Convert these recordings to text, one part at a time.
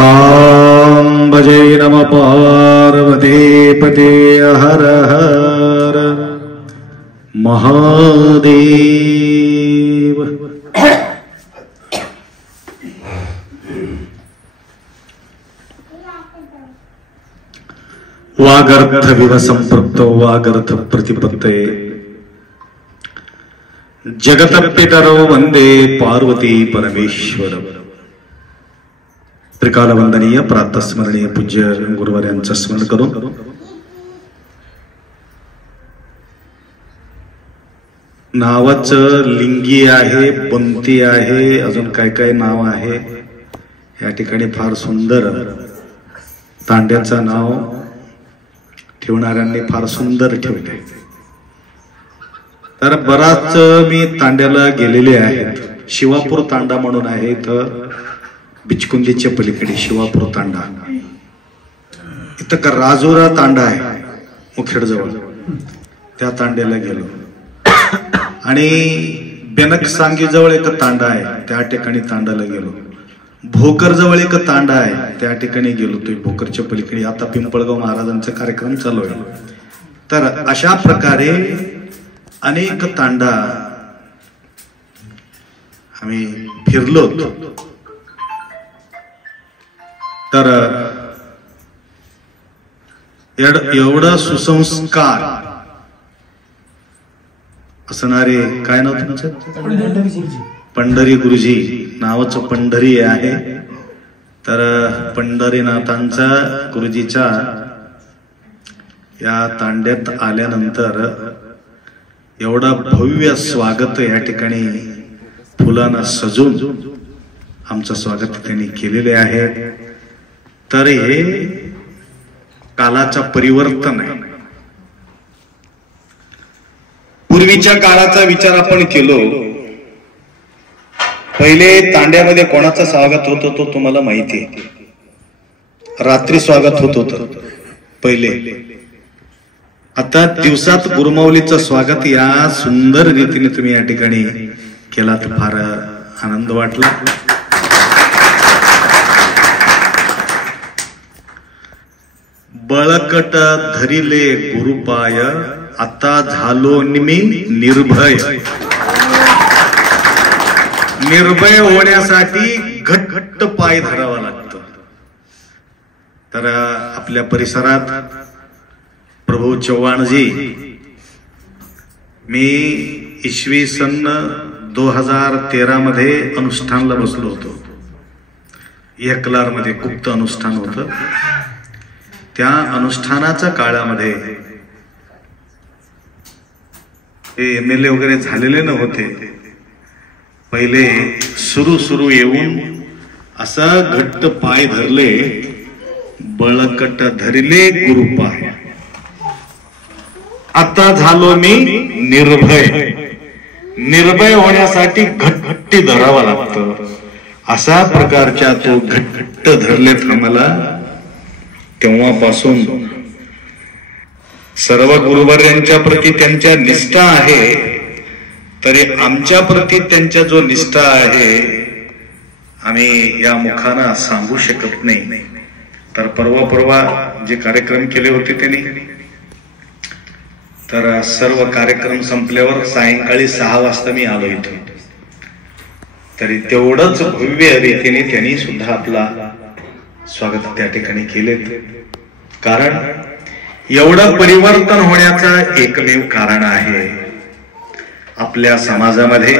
साम्बजै नमः पार्वतीपते हर हर महादेव। वागर्थ विव संपृक्तो वागर्थ प्रतिपत्ते जगतपितरो वंदे पार्वती परमेश्वर। त्रिकाल वंदनीय प्रातस्मरणीय पूज्य गुरुवार्यांचं स्मरण करून नावाचं लिंगी आहे, पंक्ती आहे, अजून काय काय नाव आहे। या ठिकाणी फार सुंदर तांड्याचं नाव ठेवणाऱ्यांनी फार सुंदर ठेवले। तर बराच मी तांड्याला गेलेले आहेत। शिवापूर तांडा म्हणून आहे इथं बिचकुंदीच्या पलीकडे शिवापूर तांडा। इथं का राजुरा तांडा आहे मुखेड जवळ, त्या तांड्याला गेलो। आणि बेनक सांगी जवळ एक तांडा आहे, त्या ठिकाणी तांडाला गेलो। भोकर जवळ एक तांडा आहे, त्या ठिकाणी गेलो। तो भोकरच्या पलीकडे आता पिंपळगाव महाराजांचा कार्यक्रम चालू आहे। तर अशा प्रकारे अनेक तांडा आम्ही फिरलो। तर एवढं सुसंस्कार असणारे, काय नाव तुमचं? पंढरी गुरुजी नावाचं पंढरी आहे। तर पंढरीनाथांचा गुरुजीच्या या तांड्यात आल्यानंतर एवढा भव्य स्वागत या ठिकाणी फुलांना सजून आमचं स्वागत त्यांनी केलेले आहे। तर हे कालाचं परिवर्तन आहे। पूर्वीच्या काळाचा विचार आपण केलो, पहिले तांड्यामध्ये कोणाचं स्वागत होत तो तुम्हाला माहिती आहे। रात्री स्वागत होत होतं पहिले। आता दिवसात गुरुमाऊलीचं स्वागत या सुंदर रीतीने तुम्ही या ठिकाणी केला, तर फार आनंद वाटला। बळकट धरिले गुरुपाय आता झालो मी निर्भय। निर्भय होण्यासाठी घट्ट पाय धरावा लागतो। तर आपल्या परिसरात प्रभू चव्हाणजी, मी इसवी सन 2013 मध्ये अनुष्ठानला बसलो होतो। एकलार मध्ये गुप्त अनुष्ठान होतं। त्या अनुष्ठानाच्या काळामध्ये MLA वगैरे झालेले नव्हते। पहिले सुरू येऊन असा घट्ट पाय धरले, बळकट धरिले गुरुपाय आता झालो मी निर्भय। निर्भय होण्यासाठी घट्ट धरावा लागतं। अशा प्रकारच्या तो घट्ट धरलेत आम्हाला। तेव्हापासून सर्व गुरुवर्यांच्या प्रती त्यांच्या निष्ठा आहे, तरी आमच्या प्रती त्यांच्या जो निष्ठा आहे आम्ही या मुखानं सांगू शकत नाही। तर परवा जे कार्यक्रम केले होते त्यांनी, तर सर्व कार्यक्रम संपल्यावर सायंकाळी 6 वाजता मी आलो इथे। तरी तेवढंच भव्य रीतीने त्यांनी सुद्धा आपला स्वागत त्या ठिकाणी केले। कारण एवढं परिवर्तन होण्याचं एकमेव कारण आहे आपल्या समाजामध्ये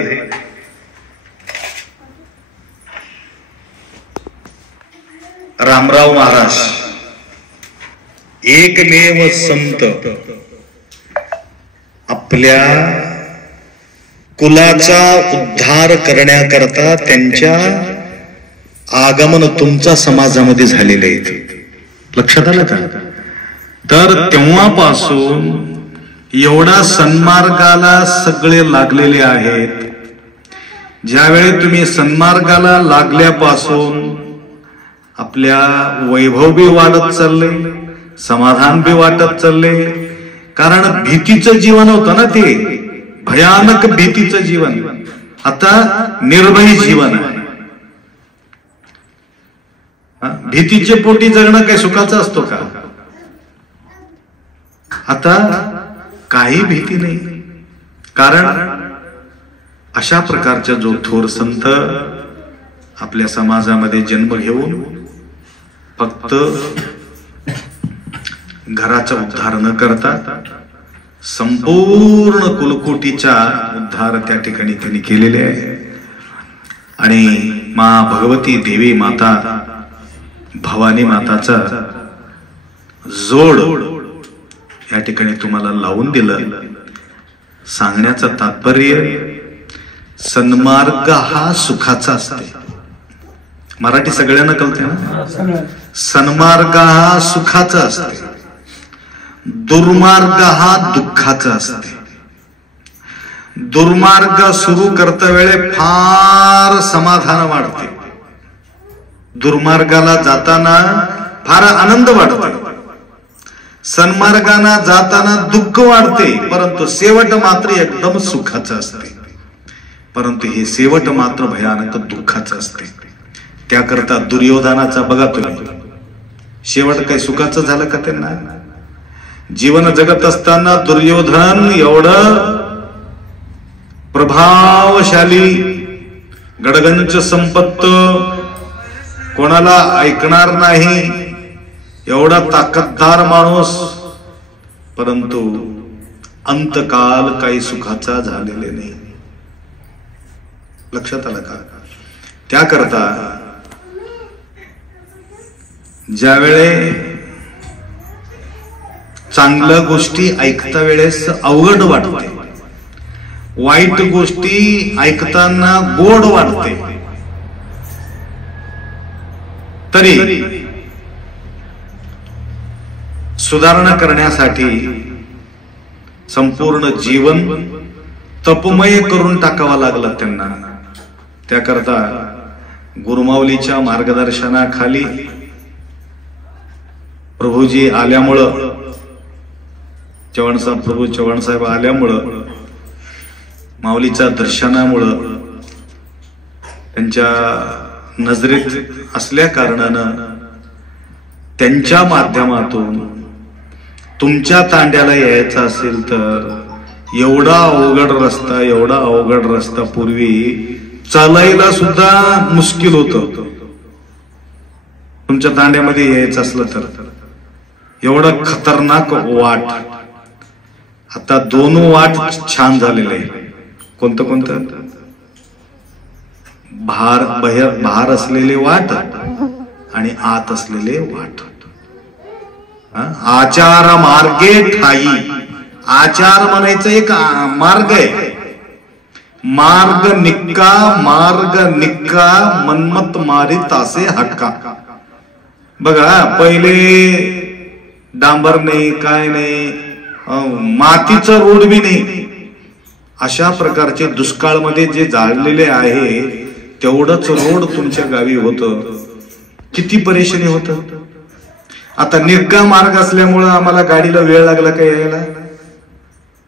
रामराव महाराज एकमेव संत आपल्या कुलाचा उद्धार करण्याकरता त्यांच्या आगमन तुमच्या समाजामध्ये झालेले आहेत। लक्षात आलं का? तर तेव्हापासून एवढा सन्मार्गाला सगळे लागलेले आहेत। ज्यावेळी तुम्ही सन्मार्गाला लागल्यापासून आपल्या वैभव बी वाढत चालले, समाधान बी वाटत चालले। कारण भीतीचं जीवन होतं ना ते, भयानक भीतीचं जीवन आता निर्भय जीवन आहे। भीतीचे पोटी जगणं काही सुखाचं असतो का? आता काही भीती नाही, कारण अशा प्रकारचा जो थोर संत आपल्या समाजामध्ये जन्म घेऊन फक्त घराचा उद्धार न करता संपूर्ण कुलकोटीचा उद्धार त्या ठिकाणी त्यांनी केलेले आहे. आणि माँ भगवती देवी माता भवानी माताचा जोड या ठिकाणी तुम्हाला लावून दिलं. सांगण्याचं तात्पर्य सन्मार्ग हा सुखाचा असते. मराठी सगळ्यांना कळते ना? सन्मार्ग हा सुखाचा असते, दुर्मार्ग हा दुःखाचा असते. दुर्मार्ग सुरू करता वेळे फार समाधान वाटते, दुर्मार्गाला जाताना फार आनंद वाटतो, सन्मार्गाना जाताना दुःख वाढते, परंतु शेवट मात्र एकदम सुखाचं असते. परंतु हे शेवट मात्र भयानक दुःखाचं असते. त्याकरता दुर्योधनाचा बघा तुम्ही, शेवट काही सुखाचं झालं का त्यांना? जीवन जगत असताना दुर्योधन एवढं प्रभावशाली, गडगंच संपत्त, कोणाला ऐकणार नाही एवढा ताकददार माणूस, परंतु अंतकाल काही सुखाचा झालेले नाही. लक्षात आलं का? त्याकरता ज्यावेळे चांगल्या गोष्टी ऐकता वेळेस अवघड वाटते, वाईट गोष्टी ऐकताना गोड वाटते, तरी सुधारणा करण्यासाठी संपूर्ण जीवन तपमय करून टाकावा लागला त्यांना. त्याकरता गुरुमाऊलीच्या मार्गदर्शनाखाली प्रभूजी आल्यामुळं, चव्हाणसाहेब प्रभू चव्हाणसाहेब आल्यामुळं, माऊलीच्या दर्शनामुळं, त्यांच्या नजरेत असल्या कारणानं त्यांच्या माध्यमातून तुमच्या तांड्याला यायचं असेल तर एवढा अवघड रस्ता, एवढा अवघड रस्ता पूर्वी चालायला सुद्धा मुश्किल होत. तुमच्या तांड्यामध्ये यायचं असलं तर एवढं खतरनाक वाट. आता दोन वाट छान झालेले आहे. कोणतं कोणतं? बाहेर असलेले वाट आणि आत असलेले वाट. आचार मार्गे ठाई. आचार म्हणायचं एक मार्ग आहे. मार्ग निक्का मनमत मारित असे हक्का. बघा, पहिले डांबर नाही, काय नाही, मातीचा रोड बी नाही. अशा प्रकारचे दुष्काळमध्ये जे झालेले आहे तेवढंच रोड तुमच्या गावी होतं. किती परेशानी होत. आता निग्गा मार्ग असल्यामुळं आम्हाला गाडीला वेळ लागला काय यायला.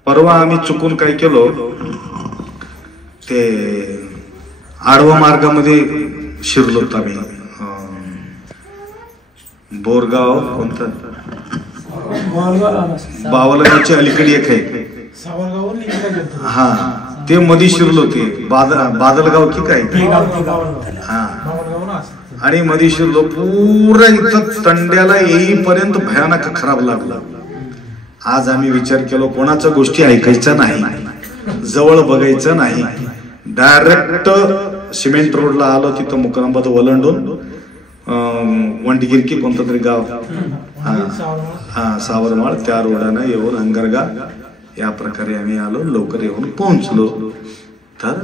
परवा आम्ही चुकून काय केलो, ते आडवा मार्गामध्ये शिरलो होतो आम्ही. बोरगाव कोणतं, बावलगावच्या अलीकडे एक आहे, हा, ते मध्ये शिरलो. ते बादलगाव की काय, हा, आणि मध्ये शिरलो. पुरा इथं तंड्याला येईपर्यंत भयानक खराब लागला. आज आम्ही विचार केलो कोणाच्या गोष्टी ऐकायच्या नाही, जवळ बघायचं नाही, डायरेक्ट सिमेंट रोडला आलो. तिथं मुकराबाद ओलांडून वंटगिरकी कोणतं तरी गाव, हा, सावरमाळ, त्या रोडानं येऊन अंगरगा या प्रकारे आम्ही आलो. लवकर येऊन पोहोचलो. तर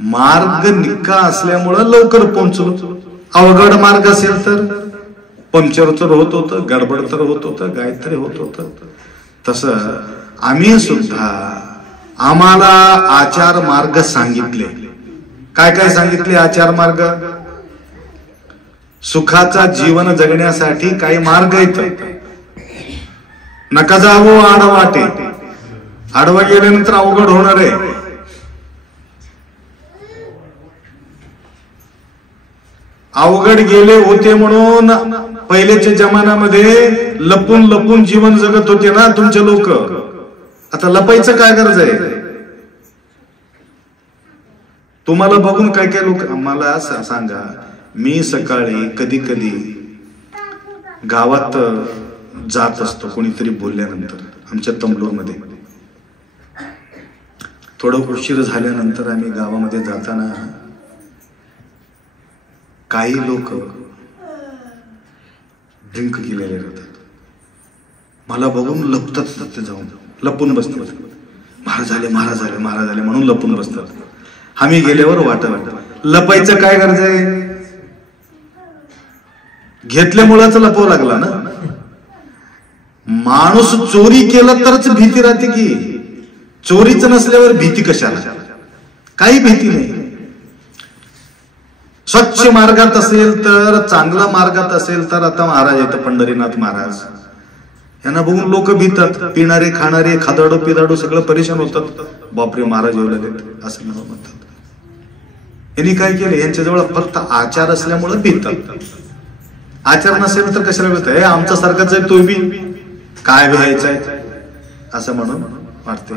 मार्ग निक्का असल्यामुळं लवकर पोहोचलो. अवघड मार्ग असेल तर पंक्चर तर होत होतं, गडबड तर होत होतं, काहीतरी होत होतं. तसं आम्ही सुद्धा, आम्हाला आचार मार्ग सांगितले. काय काय सांगितले आचार मार्ग? सुखाचा जीवन जगण्यासाठी काही मार्ग आहेत. नका जावो आडवाटे. आडवा गेल्यानंतर अवघड होणार आहे. अवघड गेले होते म्हणून पहिल्याच्या जमान्यामध्ये लपून लपून जीवन जगत होते ना तुमचे लोक. आता लपायचं काय गरज आहे? तुम्हाला बघून काय काय लोक मला सांगा. मी सकाळी कधी कधी गावात जात असतो कोणीतरी बोलल्यानंतर. आमच्या तंबलूरमध्ये थोडं उशीर झाल्यानंतर आम्ही गावामध्ये जाताना काही लोक ड्रिंक केलेले राहतात. मला बघून लपतात, ते जाऊन लपून बसतात. महाराज आले महाराज आले महाराज आले म्हणून लपून बसतात. आम्ही गेल्यावर वाटत लपायचं काय गरज आहे? घेतल्यामुळेच लपवावं लागला ना. माणूस चोरी केलं तरच भीती राहते की चोरीच नसल्यावर भीती कशाला? काही भीती नाही. स्वच्छ मार्गात असेल तर, चांगला मार्गात असेल तर. आता महाराज येतं पंढरीनाथ महाराज, यांना बघून लोक भीतात. पिणारे खाणारे खादाडो पिदाडो सगळं परेशान होतात. बापरे महाराज येऊ लागले असं म्हणतात. यांनी काय केलं? यांच्याजवळ फक्त आचार असल्यामुळे भीतात. आचार नसेल तर कशाला भीत? आमचा सारखाच आहे तो बी काय भ्यायचंय असं म्हणून वाटते.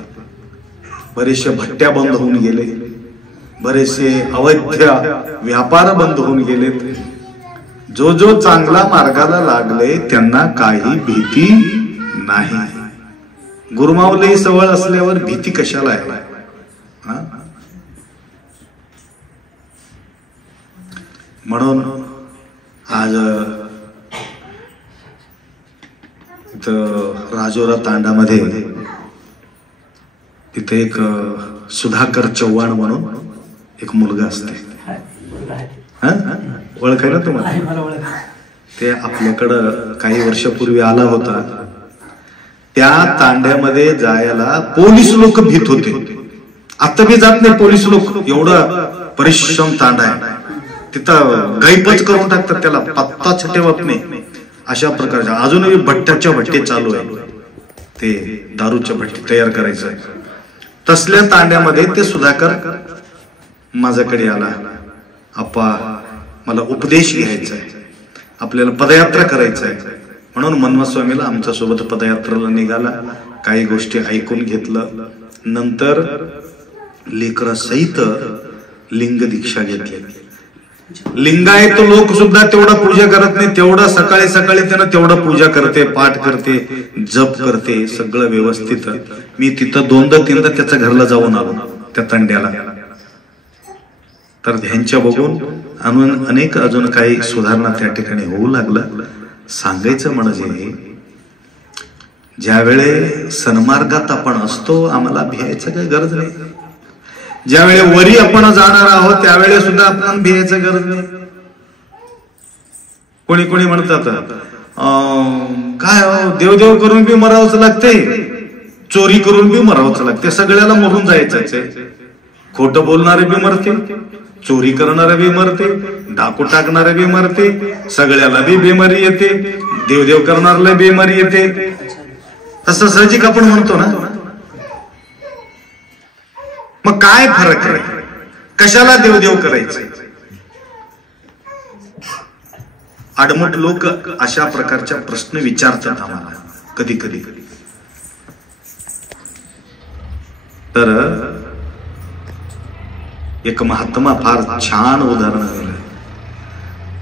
बरेचसे भट्ट्या बंद होऊन गेले, बरेचसे अवैध व्यापार बंद होऊन गेलेत. जो जो चांगला मार्गाला लागले त्यांना काही भीती नाही. गुरमावले सवळ असल्यावर भीती कशाला आहे? म्हणून आज राजोरा तांडामध्ये तिथे एक सुधाकर चव्हाण म्हणून एक मुलगा असते. ओळखायला तुम्हाला? ते आपल्याकडं काही वर्षापूर्वी आला होता. त्या तांड्यामध्ये जायला पोलीस लोक भीत होते. आता बी जात नाही पोलीस लोक. एवढा परिश्रम तांडा आहे. तिथं गायपच करून टाकतात, त्याला पत्ताच ठेवत नाही. अशा प्रकारच्या अजूनही भट्ट्याच्या भट्टे चालू आहे. ते दारूच्या भट्टी तयार करायचं. तसल्या तांड्यामध्ये ते सुधाकर माझ्याकडे आला. आप्पा मला उपदेश घ्यायचा आहे, आपल्याला पदयात्रा करायचं आहे. म्हणून मनमथ स्वामीला आमच्या सोबत पदयात्रेला निघाला. काही गोष्टी ऐकून घेतलं. नंतर लेकरासहित लिंग दीक्षा घेतली. लिंगायत लोक सुद्धा तेवढा पूजा करत नाही. तेवढा सकाळी सकाळी त्यांना तेवढा पूजा करते, पाठ करते, जप करते, सगळं व्यवस्थित. मी तिथं दोनदा तीनदा त्याच्या घरला जाऊन आलो त्या तांड्याला. तर ह्यांच्या बघून अनेक अजून काही सुधारणा त्या ठिकाणी होऊ लागलं. सांगायचं म्हणजे ज्यावेळे सन्मार्गात आपण असतो आम्हाला भियायचं काही गरज नाही. ज्यावेळी वरी आपण जाणार आहोत त्यावेळेस सुद्धा आपण भियायचं गरज नाही. कोणी कोणी म्हणतात काय देवदेव करून बी मरावंच लागते, चोरी करून बी मरावंच लागते. सगळ्याला मरून जायचंच आहे. खोटं बोलणारे बी मरते, चोरी करणारे बी मरते, डाकू टाकणारे बी मरते, सगळ्याला बी बेमारी येते, देवदेव करणाऱ्याला बेमारी येते. तसं साहजिक आपण म्हणतो ना. मग काय फरक आहे? कशाला देवदेव करायचं? आडमट लोक अशा प्रकारच्या प्रश्न विचारतात आम्हाला कधी कधी. तर एक महात्मा फार छान उदाहरण दिलं.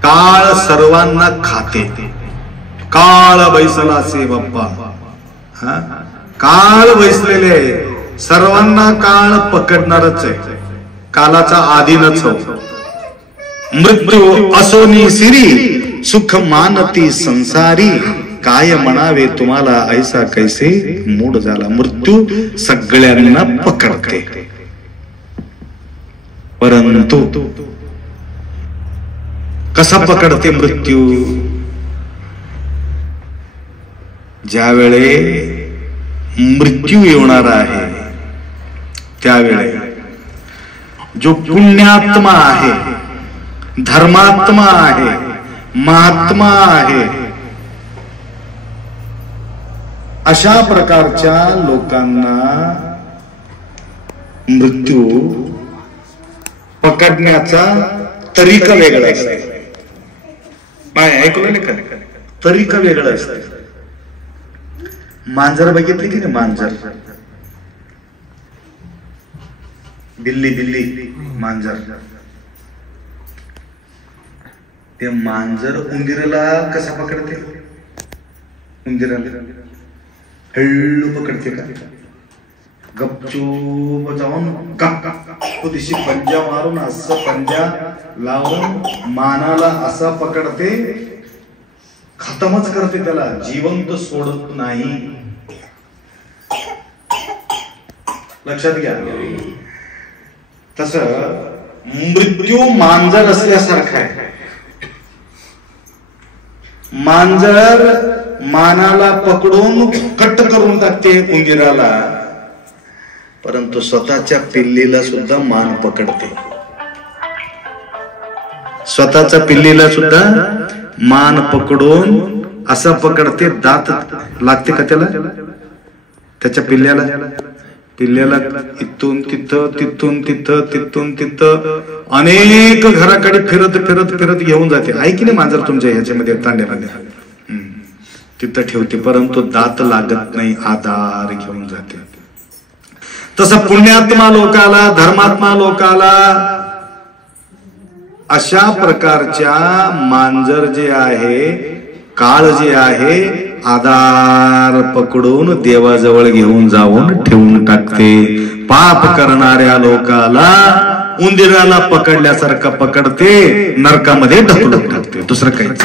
काळ सर्वांना खाते, काळ बैसला से बाप्पा. काळ बैसलेले आहे, सर्वांना काळ पकडणारच आहे. कालाचा आधीनच हो. मृत्यू असोनी सिरी, सुख मानती संसारी. काय म्हणावे तुम्हाला ऐसा कैसे मूड झाला. मृत्यू सगळ्यांना पकडते, परंतु कसा पकडते मृत्यू? ज्यावेळे मृत्यू येणार आहे त्यावेळे जो पुण्यात्मा आहे, धर्मात्मा आहे, महात्मा आहे, अशा प्रकारच्या लोकांना मृत्यू पकडण्याचा तरीका वेगळा असतो. काय ऐकलं का? तरी का वेगळं असतं. मांजर बघितली की नाही? मांजर, बिल्ली बिल्ली मांजर. ते मांजर उंदीराला कसा पकडते? उंदीराला हळू पकडते का? गपचूप जाऊन तो दिशी पंजा मारून असं पंजा लावून मानाला असा पकडते, खतमच करते, त्याला जिवंत सोडत नाही. लक्षात घ्या. तस मृत्यू मांजर असल्यासारखा आहे. मांजर मानाला पकडून कट करून टाकते उंदीराला, परंतु स्वतःच्या पिल्लीला सुद्धा मान पकडते. स्वतःच्या पिल्लीला सुद्धा मान पकडून असं पकडते. दात लागते का त्याला? त्याच्या पिल्ल्याला इथून तिथं, तिथून तिथं, तिथून तिथं अनेक घराकडे फिरत फिरत फिरत घेऊन जाते. आहे की नाही मांजर तुमच्या ह्याच्यामध्ये तांड्यामध्ये? तिथं ठेवते, परंतु दात लागत नाही, आधार घेऊन जाते. तसं पुण्यात्मा लोकाला, धर्मात्मा लोकाला अशा प्रकारच्या मांजर जे आहे, काळ जे आहे, आधार पकडून देवाजवळ घेऊन जाऊन ठेवून टाकते. पाप करणाऱ्या लोकाला उंदीराला पकडल्यासारखं पकडते, नरकामध्ये ढकलून टाकते. दुसरं काहीच.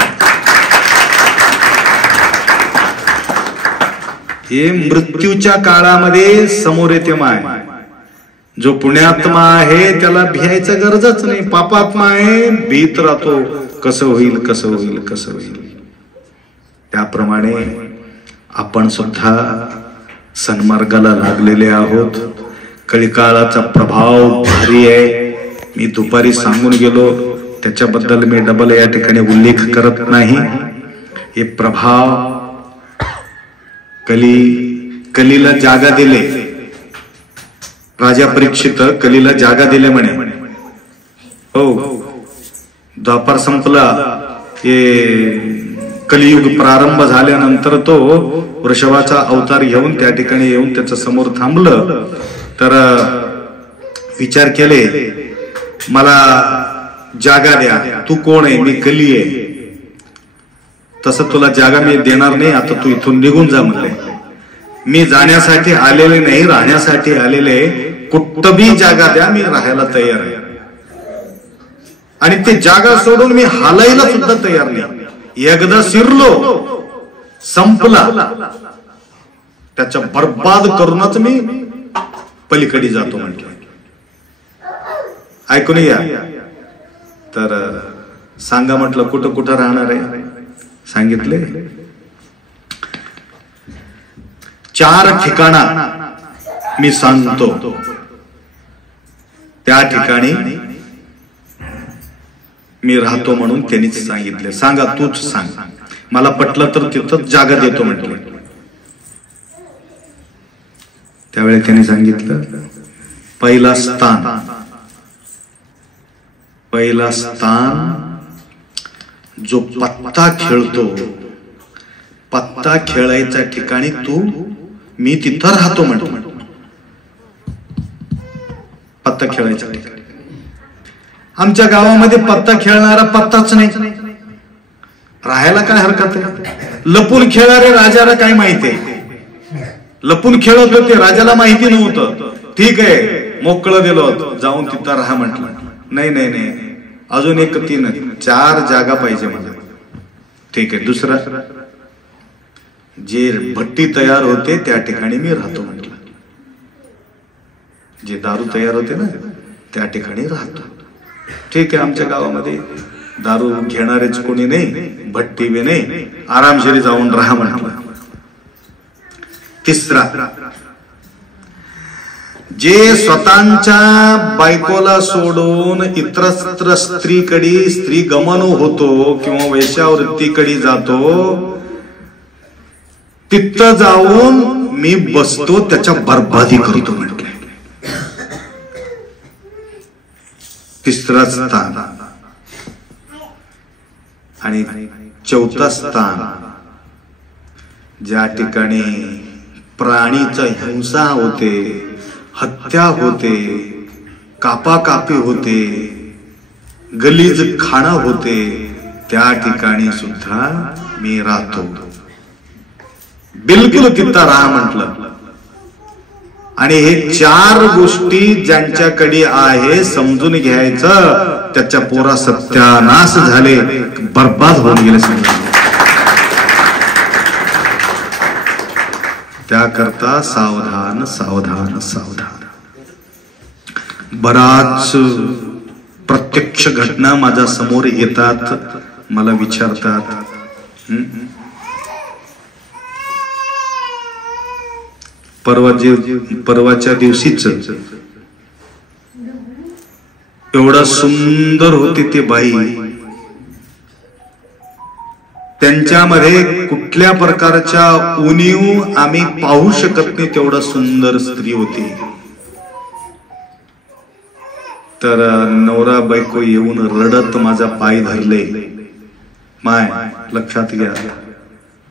हे मृत्यूच्या काळामध्ये समोर येते माय. जो पुण्यात्मा आहे त्याला भियायचं गरजच नाही. पापात्मा आहे, भीत राहतो, कसं होईल कसं होईल कसं होईल. त्याप्रमाणे आपण सुद्धा सन्मार्गाला लागलेले आहोत. कलिकाळाचा प्रभाव भारी आहे. मी दुपारी सांगून गेलो, त्याच्याबद्दल मी डबल या ठिकाणी उल्लेख करत नाही. हे प्रभाव कलीला जागा दिले. राजा परीक्षित कलीला जागा दिले म्हणे. हो, द्वापार संपला, हे कलियुग प्रारंभ झाल्यानंतर तो वृषभाचा अवतार घेऊन त्या ठिकाणी येऊन त्याच्या समोर थांबलं. तर विचार केले, मला जागा द्या, तू कोण आहे? मी कली आहे. तसं तुला जागा मी देणार नाही, आता तू इथून निघून जा म्हणले. मी जाण्यासाठी आलेले नाही, राहण्यासाठी आलेले. कुठबी जागा द्या, मी राहायला तयार आहे. आणि ते जागा सोडून मी हालायला सुद्धा तयार नाही. एकदा शिरलो, संपला, त्याच्या बर्बाद करूनच मी पलीकडे जातो म्हटलं. ऐकून या. तर सांगा म्हटलं, कुठं कुठं राहणार आहे? सांगितले 4 ठिकाणा मी सांगतो. त्या ठिकाणी मी राहतो म्हणून त्यांनीच सांगितले. सांगा, तूच सांग, मला पटलं तर तिथं जागा देतो म्हटलं. त्यावेळी त्यांनी सांगितलं, पहिला स्थान जो पत्ता खेळतो, पत्ता खेळायच्या ठिकाणी मी तिथं राहतो म्हटलं. पत्ता खेळायच्या ठिकाणी. आमच्या गावामध्ये पत्ता खेळणारा पत्ताच नाही. राहायला काय हरकत आहे? लपून खेळणारे राजाला काय माहिती आहे? लपून खेळत होते, राजाला माहिती नव्हतं. ठीक आहे, मोकळं दिलं होतं, जाऊन तिथं राहा म्हटलं. नाही नाही नाही, अजून 1 3 4 जागा पाहिजे मला. ठीक आहे. दुसरा, जे भट्टी तयार होते त्या ठिकाणी मी राहतो म्हटलं. जे दारू तयार होते ना त्या ठिकाणी राहतो. ठीक आहे, आमच्या गावामध्ये दारू घेणारेच कोणी नाही, भट्टी बी नाही, आरामशीरी जाऊन राहा म्हटलं. तिसरा, जे स्वतःच्या बायकोला सोडून इतरत्र स्त्री गमन होतो किंवा वेश्यावृत्तीकडे जातो, तिथं जाऊन मी बसतो, त्याच्या बर्बादी करतो म्हटलं. तिसरा स्थान. आणि चौथा स्थान, ज्या ठिकाणी प्राणीचा हिंसा होते, हत्या होते, कापाकापी होते, गलीज खाणं होते, त्या ठिकाणी सुद्धा मी राहतो. बिलकुल तिथं राहा म्हटलं. आणि हे चार गोष्टी ज्यांच्याकडे आहे समजून घ्यायचं, त्याच्या पोरा सत्यानाश झाले, बर्बाद होऊन गेले सगळे. त्याकरता सावधान सावधान सावधान. बराच प्रत्यक्ष घटना माझ्या समोर येतात, मला विचारतात, परवाच्या दिवशीच एवढा सुंदर होती ती बाई, त्यांच्यामध्ये कुठल्या प्रकारच्या उणीव आम्ही पाहू शकत नाही, तेवढा सुंदर स्त्री होती. तर नवरा बायको येऊन रडत माझा पाय धरले. माय लक्षात घ्या,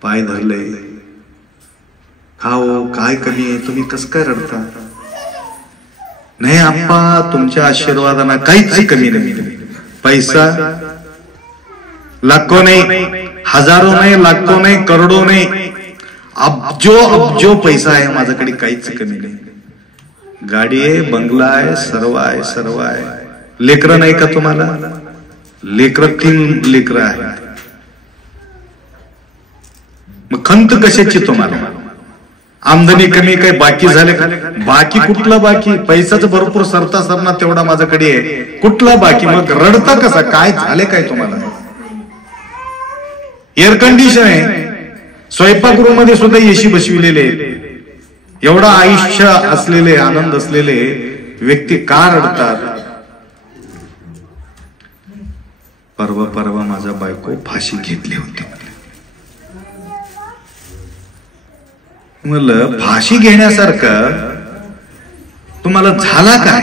पाय धरले. हो काय कमी आहे, तुम्ही कस काय रडता? नाही आप्पा, तुमच्या आशीर्वादाना काहीच कमी नाही. पैसा लाखो नाही, हजारो नाही, लाखो नाही, करोडो नाही, अब्जो अब्जो पैसा आहे माझ्याकडे, काहीच कमी नाही. गाडी आहे, बंगला आहे, सर्व आहे, सर्व आहे. लेकरं नाही का तुम्हाला? लेकरं 3 लेकरं आहेत. मग खंत कशाची तुम्हाला? आमदनी कमी, काय बाकी झाले का? बाकी कुठला बाकी? पैसाच भरपूर सरता सरना तेवढा माझ्याकडे आहे, कुठला बाकी? मग रडता कसा? काय झाले काय तुम्हाला? एअर कंडिशन आहे, स्वयंपाकगृह मध्ये सुद्धा एसी बसविलेले, एवढा आयुष्य असलेले, आनंद असलेले व्यक्ती का रडतात? परवा माझा बायको फाशी घेतली होती. म्हणलं फाशी घेण्यासारखं तुम्हाला झाला काय?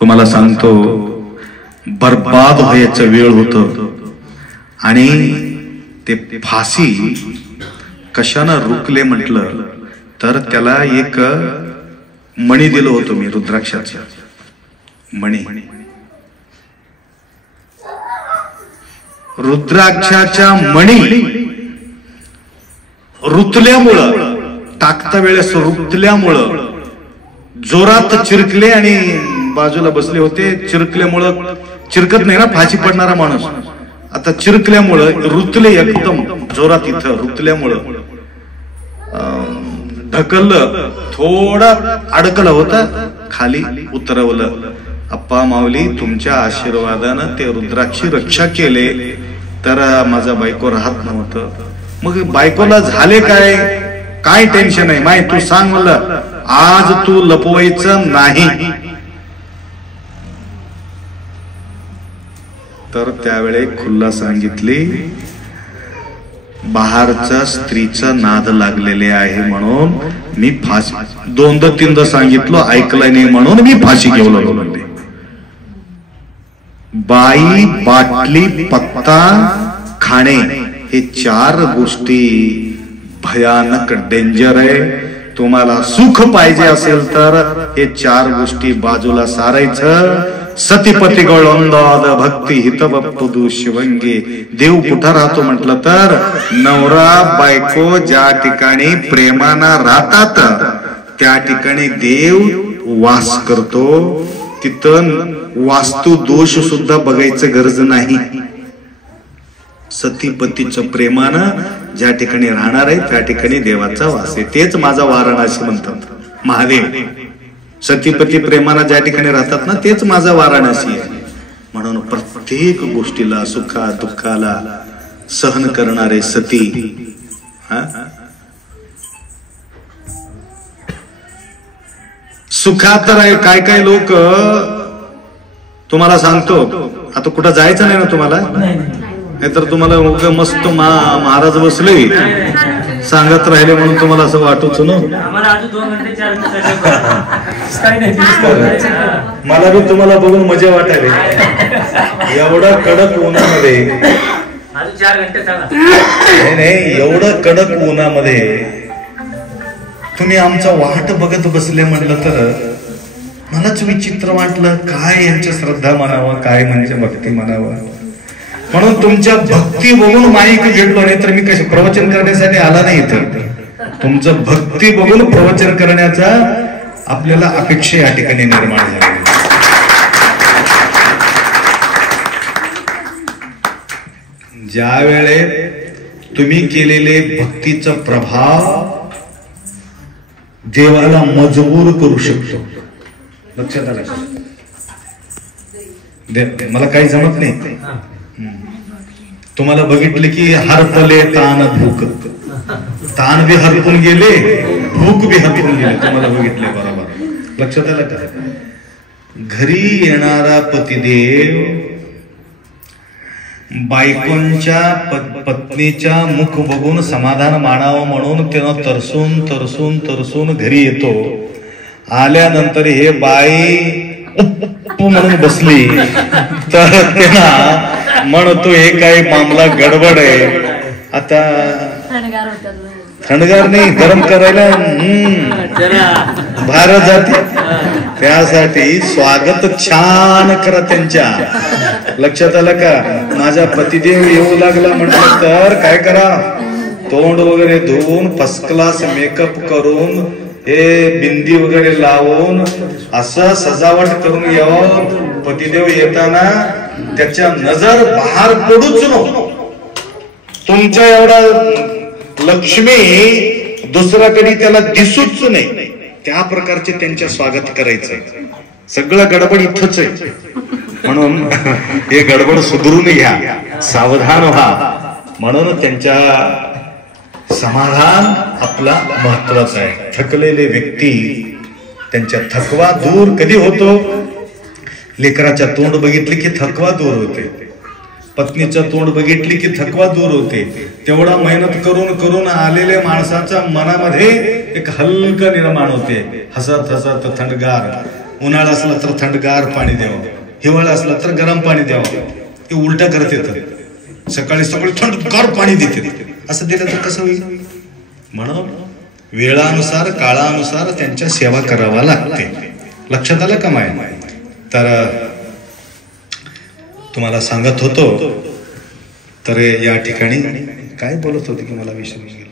तुम्हाला सांगतो, बर्बाद व्हायचं वेळ होत. आणि ते फाशी कशानं रुकले म्हटलं तर त्याला एक मणी दिलं होतं मी, रुद्राक्षाचा मणी. रुद्राक्षाच्या मणी रुतल्यामुळं, टाकता वेळेस रुतल्यामुळं जोरात चिरकले आणि बाजूला बसले होते. चिरकल्यामुळं, चिरकत नाही ना फाशी पडणारा माणूस, आता चिरकल्यामुळं रुतले एकदम जोरात. इथं रुतल्यामुळं ढकललं, थोडा अडकलं होतं, खाली उतरवलं. अप्पा माऊली, तुमच्या आशीर्वादानं ते रुद्राक्षी रक्षा केले, तर माझा बायको राहत नव्हतं. मग बायकोला झाले काय? काय टेन्शन आहे माय, तू सांग म्हणलं, आज तू लपवायचं नाही. तर त्यावेळे खुल्ला सांगितली, बाहेरचा स्त्रीचा नाद लागलेले आहे म्हणून मी फाशी, 2-3दा सांगितलं, ऐकलं नाही म्हणून मी फाशी घेऊ लागलो. बाई, बाटली, पत्ता, खाणे, हे 4 गोष्टी भयानक डेंजर आहे. तुम्हाला सुख पाहिजे असेल तर हे 4 गोष्टी बाजूला सारायचं. सतीपती गौळंदाद भक्ती हितवप्पदू शिवंगे. देव कुठं राहतो म्हटलं तर नवरा बायको ज्या ठिकाणी प्रेमानं राहतात त्या ठिकाणी देव वास करतो. तिथं वास्तू दोष सुद्धा बघायचं गरज नाही. सतीपतीचं प्रेमानं ज्या ठिकाणी राहणार आहे त्या ठिकाणी देवाचा वास आहे. तेच माझा वाराणसी म्हणतात महादेव. सतीपती प्रेमानं ज्या ठिकाणी राहतात ना तेच माझा वाराणसी आहे. म्हणून प्रत्येक गोष्टीला, सुखा दुःखाला सहन करणारे सती. सुखात तर काय काय लोक, तुम्हाला सांगतो, आता कुठं जायचं नाही ना तुम्हाला, नाहीतर तुम्हाला मस्त महाराज बसले सांगत राहिले म्हणून तुम्हाला असं वाटूच ना. आम्हाला अजून 2 घंटे 4 घंटे मला बी तुम्हाला बघून मजा वाटायला. एवढं कडक उन्हामध्ये अजून 4 घंटे सांगा. नाही, एवढं कडक उन्हामध्ये तुम्ही आमचा वाट बघत बसले म्हटलं तर मलाच विचित्र वाटलं. काय यांच्या श्रद्धा म्हणावं, काय म्हणजे भक्ती म्हणावं. म्हणून तुमच्या भक्ती बघून माईक घेतलो, नाही तर मी कसे प्रवचन करण्यासाठी आला नाही इथं. तुमचं भक्ती बघून प्रवचन करण्याचा आपल्याला अपेक्षा या ठिकाणी निर्माण झाली. ज्या वेळेत तुम्ही केलेले भक्तीचा प्रभाव देवाला मजबूर करू शकतो. लक्षात आलं? मला काही जमत नाही. तुम्हाला बघितलं की हरपले तान भूक, तान बी हरपून गेले, भूक बी हरपून गेले. तुम्हाला बघितले बरोबर. लक्षात आलं का? घरी येणारा पतिदेव बायकोंच्या पत्नीच्या मुख बघून समाधान मानावं म्हणून त्यानं तरसून तरसून तरसून घरी येतो. आल्यानंतर हे बाई म्हणून बसली तर त्यांना म्हणतो हे काही मामला गडबड आहे. आता थंडगार नाही, गरम करायला भारत जाते. त्यासाठी स्वागत छान करा त्यांच्या. लक्षात आलं का? माझा पतिदेव येऊ लागला म्हटलं तर काय करा, तोंड वगैरे धुवून फर्स्ट क्लास मेकअप करून हे बिंदी वगैरे लावून असं सजावट करून यावं. पतिदेव येताना त्याच्या नजर बाहेर पडूच नको. तुमच्या एवढा लक्ष्मी दुसऱ्याकडे त्याला दिसूच नाही. त्या प्रकारचे त्यांच्या स्वागत करायचं. सगळं गडबड इथंच आहे. म्हणून हे गडबड सुधरून घ्या, सावधान व्हा. म्हणून त्यांच्या समाधान आपला महत्वाचा आहे. थकलेले व्यक्ती त्यांच्या थकवा दूर कधी होतो? लेकराच्या तोंड बघितले की थकवा दूर होते, पत्नीचं तोंड बघितली की थकवा दूर होते. तेवढा मेहनत करून करून आलेल्या माणसाच्या मनामध्ये एक हलका निर्माण होते. हसत हसत थंडगार, उन्हाळा असला तर थंडगार पाणी द्यावं, हिवाळा असला तर गरम पाणी द्यावं. ते उलटा करत येतं. सकाळी सकाळी थंडगार पाणी देते. असं दिलं तर कसं होईल? म्हणून वेळानुसार काळानुसार त्यांच्या सेवा करावा लागते. लक्षात आलं का माय? तर तुम्हाला सांगत होतो तर या ठिकाणी काय बोलत होते की मला विसरून गेलो.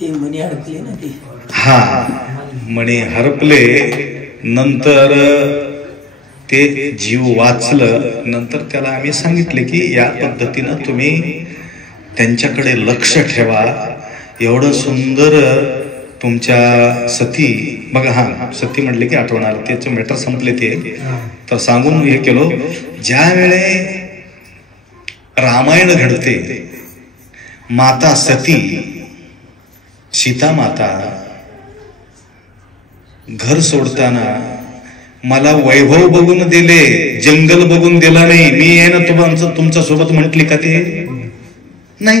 ते मणी हरपले ना ते. हा, मणी हरपले. नंतर ते जीव वाचलं. नंतर त्याला आम्ही सांगितले की या पद्धतीनं तुम्ही त्यांच्याकडे लक्ष ठेवा. एवढं सुंदर तुमच्या सती बघा. हा, सती म्हटले की आठवण आलं. त्याचे मॅटर संपले ते. तर सांगून हे केलो, ज्या वेळे रामायण घडते, माता सती, सीता माता घर सोडताना मला वैभव बघून दिले, जंगल बघून दिला नाही. मी आहे ना तुमच्या सोबत म्हटली का? ते नाही.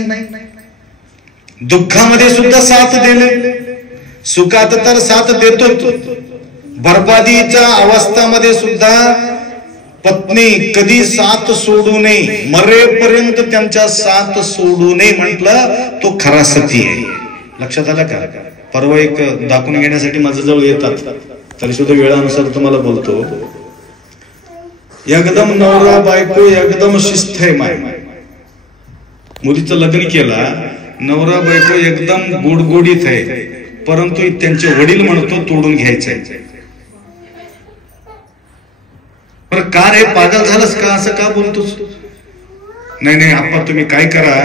दुःखामध्ये सुद्धा साथ दिले, सुखात तर साथ देतो. बर्बादीच्या अवस्थामध्ये सुद्धा पत्नी कधी साथ सोडू नये, मरेपर्यंत त्यांच्या साथ सोडू नये म्हटलं तो खरा सती आहे. लक्षात आलं का? परवा एक दाखवून घेण्यासाठी माझ्या जवळ येतात, तरी सुद्धा वेळानुसार तुम्हाला बोलतो. एकदम नवरा बायको एकदम शिस्त आहे. माय मुलीचं लग्न केला, नवरा बायको एकदम गोडगोडीत आहे, परंतु त्यांचे वडील म्हणतो तोडून घ्यायचंय. बरं का रे, पागल झालंस का? असं का बोलतोस? नाही आप्पा, तुम्ही काय करा,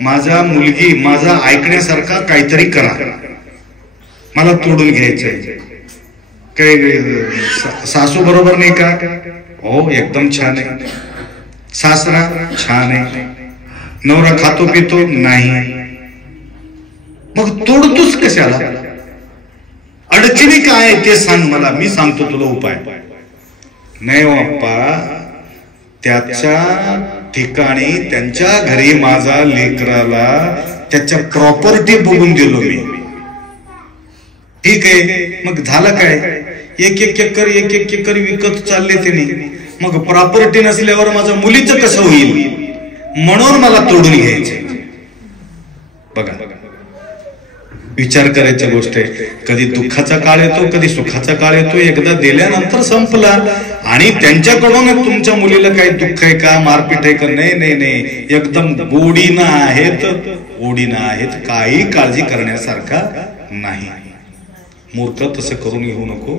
माझा मुलगी माझा ऐकण्यासारखा काहीतरी करा, मला तोडून घ्यायचंय. काही सासू बरोबर नाही का? हो, एकदम छान आहे. सासरा छान आहे. नवरा खातो पितो नाही. मग तोडतोस कशाला? अडचणी काय आहे ते सांग मला, मी सांगतो तुला उपाय. नाही बाप्पा, त्याच्या ठिकाणी त्यांच्या घरी माझा लेकराला त्याच्या प्रॉपर्टी बघून गेलो मी. ठीक आहे, मग झालं काय, एक एक एकर विकत चालले त्याने. मग प्रॉपर्टी नसल्यावर माझ्या मुलीचं कसं होईल, म्हणून मला तोडून घ्यायचे. बघा, विचार करायची गोष्ट आहे. कधी दुःखाचा काळ येतो, कधी सुखाचा काळ येतो. एकदा दिल्यानंतर संपला. आणि त्यांच्याकडून तुमच्या मुलीला काही दुःख आहे का, मारपीट आहे का? नाही, एकदम गोडीनं आहेत, काही काळजी करण्यासारखा नाही. मूर्ख तसं करून घेऊ नको.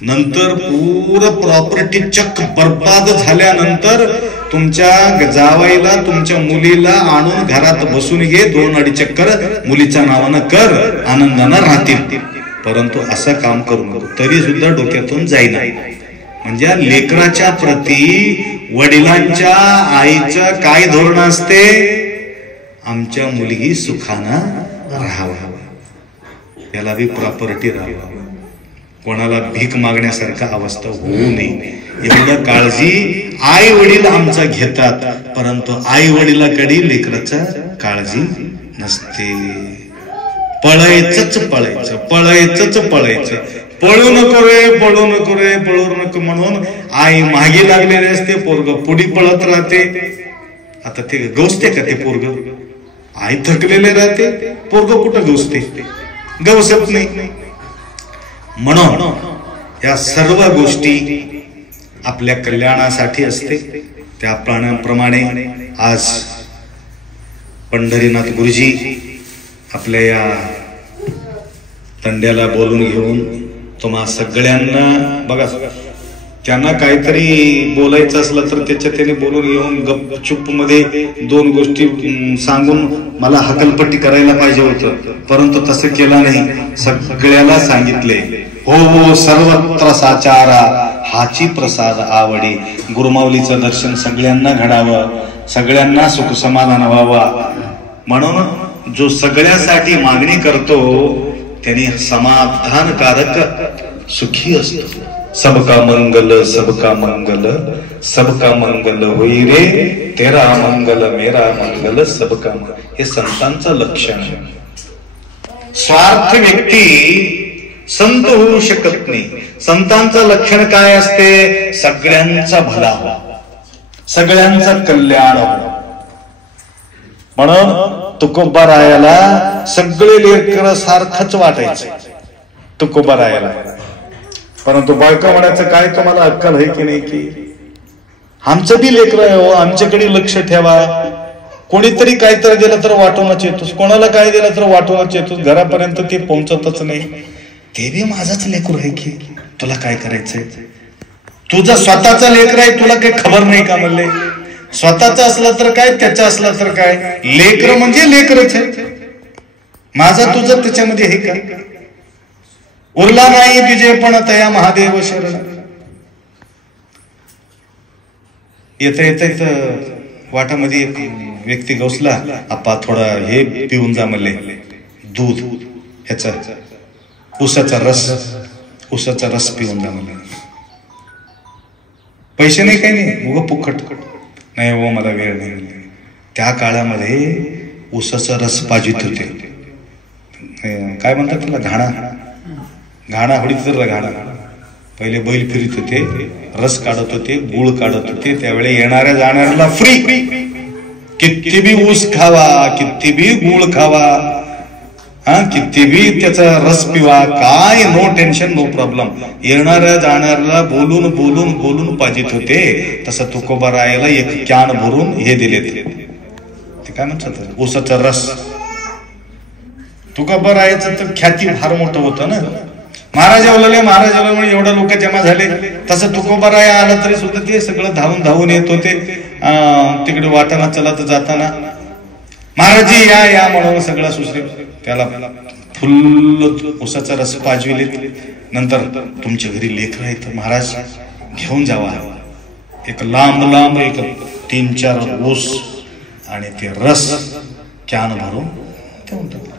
नंतर पूर्ण प्रॉपर्टी चक्क बर्बाद झाल्यानंतर तुमच्या जावाईला, तुमच्या मुलीला आणून घरात बसून घे, 2-2.5 चक्कर मुलीच्या नावानं कर, आनंदानं राहतील. परंतु असं काम करू नको. तरी सुद्धा डोक्यातून जाईना. म्हणजे लेकराच्या प्रती वडिलांच्या, आईचं काय धोरण असते, आमच्या मुलगी सुखानं राहावा, याला बी प्रॉपर्टी राहावा, कोणाला भीक मागण्यासारखा अवस्था होऊ नये, एवढं काळजी आई वडील आमचा घेतात. परंतु आई वडिलाकडे लेकराचा काळजी नसते. पळायचंच पळू नको रे म्हणून आई मागे लागलेले असते, पोरग पुढे पळत राहते. आता ते गवसते का ते पोरग? आई थकलेले राहते, पोरग कुठं गवसते? गवसत नाही. म्हणून या सर्व गोष्टी आपल्या कल्याणासाठी असते. त्याप्रमाणे आज पंढरीनाथ गुरुजी आपल्या या तंड्याला बोलून घेऊन तुम्हा सगळ्यांना, बघा, त्यांना काहीतरी बोलायचं असलं तर त्याने बोलून घेऊन गपचूप मध्ये 2 गोष्टी सांगून मला हकलपट्टी करायला पाहिजे होतं, परंतु तसं केलं नाही. सगळ्याला सांगितले, हो सर्वत्र साचारा हाची प्रसाद आवडी. गुरुमाऊलीचं दर्शन सगळ्यांना घडावं, सगळ्यांना सुख समाधान व्हावा. म्हणून जो सगळ्यासाठी मागणी करतो त्याने समाधानकारक सुखी असतो. सबका मंगल सबका मंगल सबका मंगल होई रे, तेरा मंगल मेरा मंगल सबका मंगल. हे संतांचं लक्षण आहे. स्वार्थ व्यक्ती संत होऊ शकत नाही. संतांचं लक्षण काय असते? सगळ्यांचा भला हो, सगळ्यांचं कल्याण हो. म्हणून तुकोबारायाला सगळे लेकर सारखंच वाटायचं तुकोबारायाला. परंतु बायका म्हणायचं काय, तुम्हाला अक्कल आहे की नाही, की आमचं बी लेकर आहे हो, आमच्याकडे लक्ष ठेवा. कोणीतरी काहीतरी दिलं तर वाटूनच येतोस, कोणाला काय दिलं तर वाटूनच येतोस, घरापर्यंत ते पोहोचतच नाही. ते बी माझाच लेकर आहे की, तुला काय करायचंय? तुझं स्वतःचा लेकर आहे, तुला काही खबर नाही का? म्हणले स्वतःचा असला तर काय, त्याचा असला तर काय, लेकर म्हणजे लेकरच आहे. माझा तुझं त्याच्यामध्ये हे काय? उरला नाही तुझे पण तया महादेव शरण. येता वाटामध्ये एक व्यक्ती गवसला, आप्पा थोडा हे पिऊन जा म्हणले, दूध, ह्याचा उसाचा रस पिऊन जा म्हणले. पैसे नाही, काही नाही, उगा फुकट. नाही हो, मला वेळ नाही. त्या काळामध्ये उसाचा रस पाजित होते. काय म्हणतात त्याला? घाणा होडीत तर घाणा. पहिले बैल फिरत होते, रस काढत होते, गुळ काढत होते. त्यावेळी येणाऱ्या जाणाऱ्याला फ्री. किती बी ऊस खावा, किती बी गुळ खावा, किती बी त्याचा रस पिवा, काय, नो टेन्शन, नो प्रॉब्लेम. येणाऱ्या जाणाऱ्याला बोलून बोलून बोलून पाजित होते. तसं तुकोबारायाला एक कॅन भरून हे दिले, ते काय म्हणतात, ऊसाचा रस. तुकोबारायाचं तर ख्याती फार मोठं होतं ना. महाराज म्हणून एवढं लोक जमा झाले. तसं तुकोबाराया आला तरी सुद्धा ते सगळं धावून येत होते. तिकडे वाटाणा चलत जाताना महाराजी या म्हणून सगळं सुसरे त्याला फुल्ल उसाचा रस पाजविले. नंतर तुमच्या घरी लेकरं आहेत महाराज, घेऊन जावा. एक लांब एक 3-4 ऊस आणि ते रस कॅन भरून ठेवून टाकला.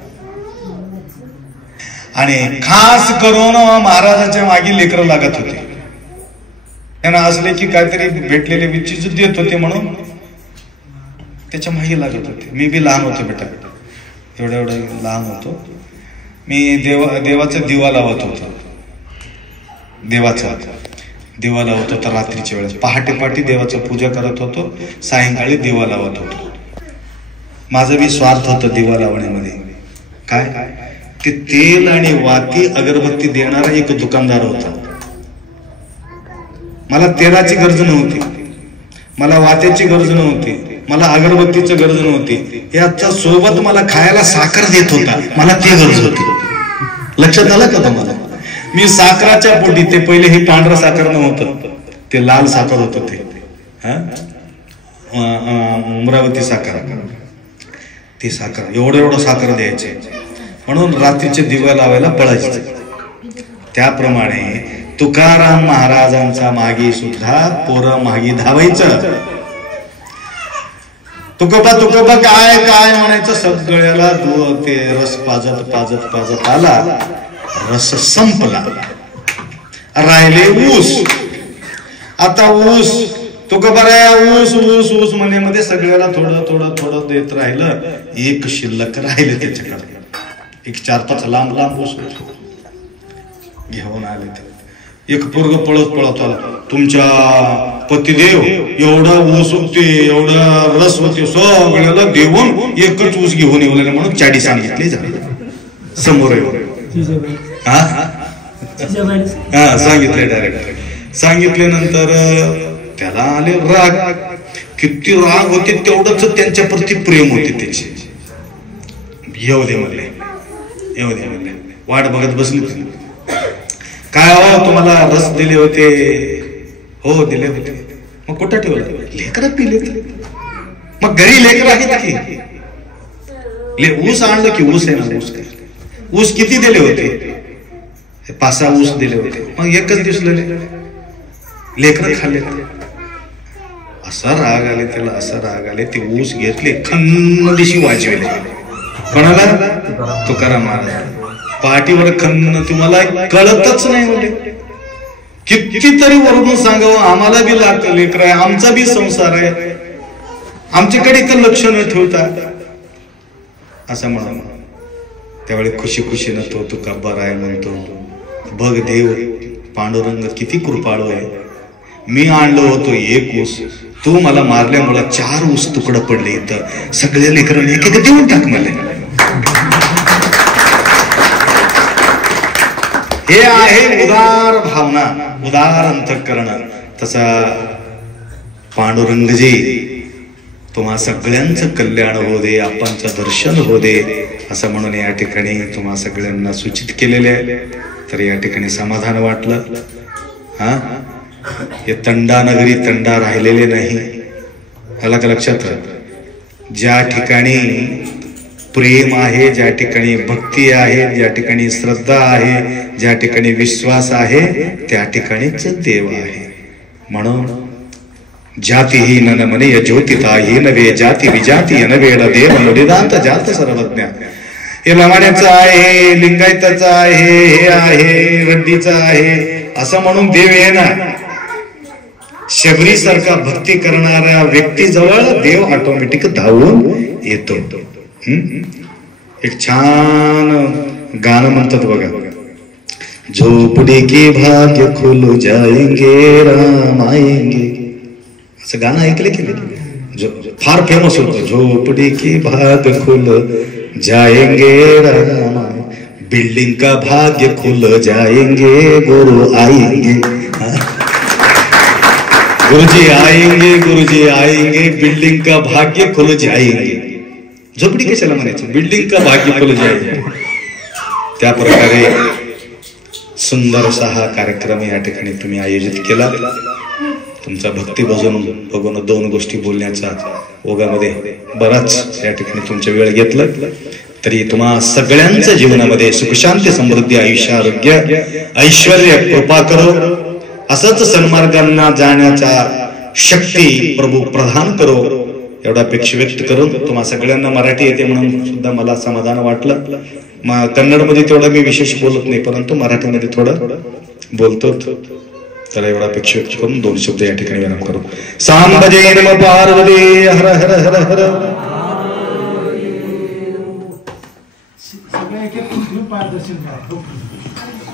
आणि खास करून महाराजाच्या मागे लेकरं लागत होते. त्यांना असले की काहीतरी भेटलेले विचीज देत होते म्हणून त्याच्या मागे लागत होते. मी बी लहान होतो बेटा, एवढं एवढं लहान होतो मी. देवाचा दिवा लावत होतो. देवाचा दिवा लावत होता रात्रीच्या वेळेस. पहाटे देवाचं पूजा करत होतो. सायंकाळी दिवा लावत होतो. माझा बी स्वार्थ होता दिवा लावण्यामध्ये. काय ते तेल आणि वाती अगरबत्ती देणारा एक दुकानदार होता. मला तेलाची गरज नव्हती, मला वात्याची गरज नव्हती, मला अगरबत्तीची गरज नव्हती. याच्या सोबत मला खायला साखर देत होता, मला ती गरज होती. लक्षात आलं का तुम्हाला? मी साखराच्या पोटी, ते पहिले हे पांढरं साखर नव्हतं, ते लाल साखर होतं, ते अमरावती साखर, ती साखर एवढं साखर द्यायचे. म्हणून रात्रीचे दिवे लावायला पळायचे. त्याप्रमाणे तुकाराम महाराजांचा मागे सुद्धा पोरं मागे धावायचं. तुकोबा काय काय म्हणायचं. सगळ्याला ते रस पाजत आला. रस संपला, राहिले ऊस. आता ऊस तुकोबा ऊस ऊस ऊस म्हणण्यामध्ये सगळ्याला थोडं देत राहिलं. एक शिल्लक राहिले त्याच्याकडे. एक 4-5 लांब ऊस घेऊन आले. एक पोरग पळत आला. तुमच्या पतिदेव एवढा ऊस होते, एवढा रस होते, सगळ्याला देऊन एकच ऊस घेऊन येऊ लागला म्हणून चाडी सांगितले झाले समोर येऊन. सांगितले डायरेक्ट. सांगितल्यानंतर त्याला आले राग. किती राग होते तेवढंच त्यांच्या प्रती प्रेम होते त्याचे. येऊ दे म्हणले, वाट बघत बसली. काय हो तुम्हाला रस दिले होते? हो दिले होते. मग कुठं ठेवलं? लेकरं पिले. मग घरी लेकर आहेत की? ऊस आणलं की ऊस आहे ना, ऊस काय? ऊस किती दिले होते? 5-6 ऊस दिले होते. मग एकच दिवस लेकर खाल्ले. असा राग आले त्याला, असा राग आले. ते ऊस घेतले, खन्न दिशी वाजविले. कोणाला? तुकाराम महाराज. पाठीवर खन्न. तुम्हाला कळतच नाही म्हणजे. कितीतरी वरून सांगावं, आम्हाला बी लागतं लेकर आहे, आमचा बी संसार आहे, आमच्याकडे तर लक्ष न ठेवता असं म्हणा. त्यावेळी खुशीनं तो तुकाबार आहे म्हणतो, बघ देव पांडुरंग किती कृपाळू आहे. मी आणलो होतो 1 ऊस, तू मला मारल्यामुळे 4 ऊस तुकडं पडले. इथं सगळे लेकरांनी एक देऊन टाक मला. हे आहे उदार भावना, उदार अंतःकरण. तसा पांडुरंगजी तुम्हा सगळ्यांचं कल्याण हो दे, आपणचं दर्शन हो दे असं म्हणून या ठिकाणी तुम्हा सगळ्यांना सूचित केलेले आहे. तर या ठिकाणी समाधान वाटलं. हे तंडा नगरी तंडा राहिलेले नाही. आला का लक्षात? ज्या ठिकाणी प्रेम आहे, ज्या ठिकाणी भक्ती आहे, ज्या ठिकाणी श्रद्धा आहे, ज्या ठिकाणी विश्वास आहे, त्या ठिकाणीच देव आहे. म्हणून जातीहीन नमने ज्योतिताही नवे जाती विजाती अनवेळ देव नुडिदांत जात सर्वज्ञ. हे लमाण्याचं आहे, लिंगायताचं आहे, हे आहे, रड्डीचं आहे असं म्हणून देव आहे ना. शबरी सारखा भक्ती करणाऱ्या व्यक्तीजवळ देव ऑटोमॅटिक धावून येतो. एक छान गाणं म्हणतात बघा, झोपडी के भाग्य खुल जाएंगे राम आएंगे. असं गाणं ऐकलं की नाही? फार फेमस होतं. झोपडी के भाग्य खुल जाएंगे राम, बिल्डिंग का भाग्य खुल जाएंगे, गुरु आएंगे. गुरुजी आएंगे, गुरुजी आएंगे, बिल्डिंग का भाग्य खुल जाएंगे. झोपडी कशाला म्हणायचं? बिल्डिंग का भाग्य खुल जाएंगे. त्या प्रकारे सुंदर असा हा कार्यक्रम या ठिकाणी तुम्ही आयोजित केला. तुमचा भक्ती बघून 2 गोष्टी बोलण्याचा ओघामध्ये बराच या ठिकाणी तुमचा वेळ घेतला. तरी तुम्हा सगळ्यांच्या जीवनामध्ये सुख शांती समृद्धी आयुष्य आरोग्य ऐश्वर्य कृपा करो. असंच सन्मार्गांना जाण्याचा शक्ती प्रभू प्रदान करो. एवढा अपेक्षा व्यक्त करून तुम्हा सगळ्यांना मराठी येते म्हणून सुद्धा मला समाधान वाटलं. कन्नडमध्ये तेवढा मी विशेष बोलत नाही, परंतु मराठीमध्ये थोडं बोलतो. तर एवढा अपेक्षा व्यक्त करून 2 शब्द या ठिकाणी विराम करू. सांबजे नमः पार्वती हर हर हर हर.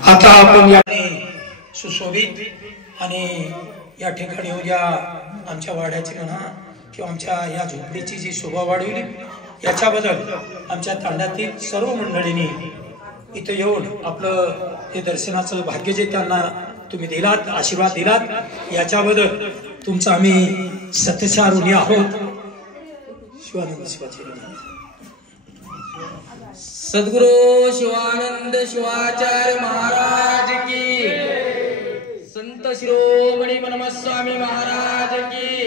आता आपण या सुशोभित आणि या ठिकाणी उद्या आमच्या वाड्याची म्हणा किंवा आमच्या या झोपडीची जी शोभा वाढवली याच्याबद्दल आमच्या तांड्यातील सर्व मंडळींनी इथे येऊन आपलं हे दर्शनाचं भाग्य जे त्यांना तुम्ही दिलात, आशीर्वाद दिलात, याच्याबद्दल तुमचा आम्ही सत्यशा ऋणी आहोत. शिवानंद शिवाजी सद्गुरु शिवानंद शिवाचार्य महाराज की, संत शिरोमणी मनमस्वामी महाराज की.